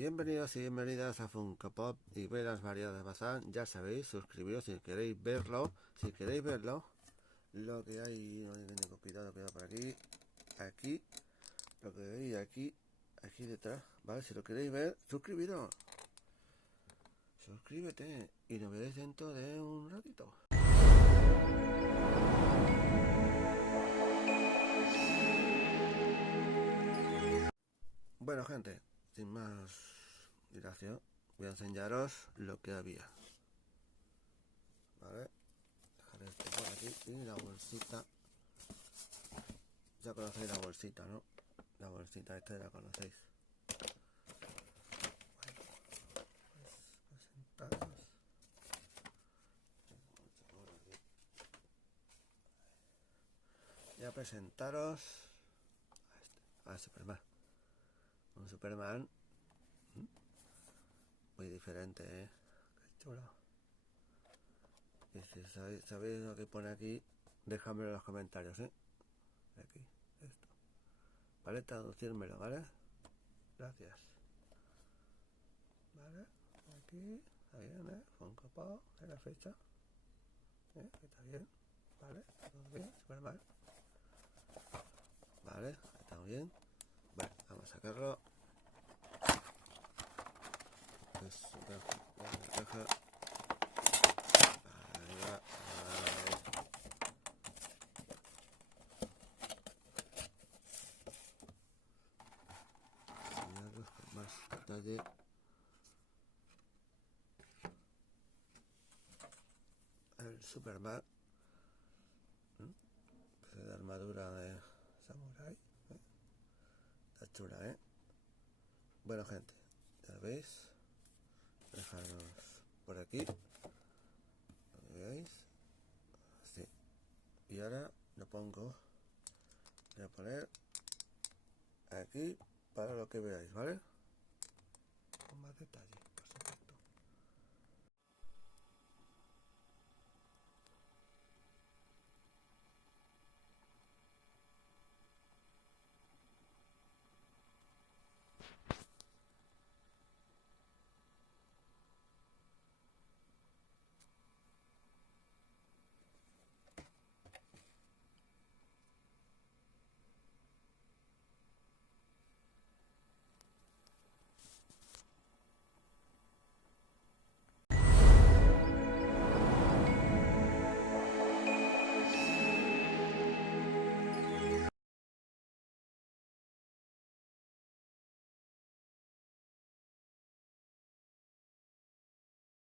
Bienvenidos y bienvenidas a Funko Pop y Velas Variadas Bazán. Ya sabéis, suscribiros si queréis verlo. Si queréis verlo, lo que hay, no tengo cuidado, queda por aquí, aquí, lo que veis aquí, aquí detrás, ¿vale? Si lo queréis ver, suscribiros. Suscríbete y nos veréis dentro de un ratito. Bueno, gente, sin más dilación, voy a enseñaros lo que había. Vale, dejaré esto por aquí y la bolsita. Ya conocéis la bolsita, ¿no? La bolsita esta la conocéis. Bueno, pues presentaros. Ya presentaros a Superman. Un Superman muy diferente, ¿eh? Qué chulo. Y si sabéis lo que pone aquí, dejadmelo en los comentarios, ¿eh? Aquí, esto. ¿Vale? Traducírmelo, ¿vale? Gracias. ¿Vale? Aquí, ahí viene, Funko Pop, de la fecha. Está bien. ¿Vale? ¿Todo bien? Superman. Vale, está bien. Vale, vamos a sacarlo. Pues, caja. Ahí va. Ahí. Enseñaros con más detalle. El Superman. Pues de armadura de samurai. Está chula, ¿eh? Bueno, gente, ya veis. Dejaros por aquí. ¿Lo veis? Sí. Y ahora lo pongo. Voy a poner aquí para lo que veáis, ¿vale? Con más detalle.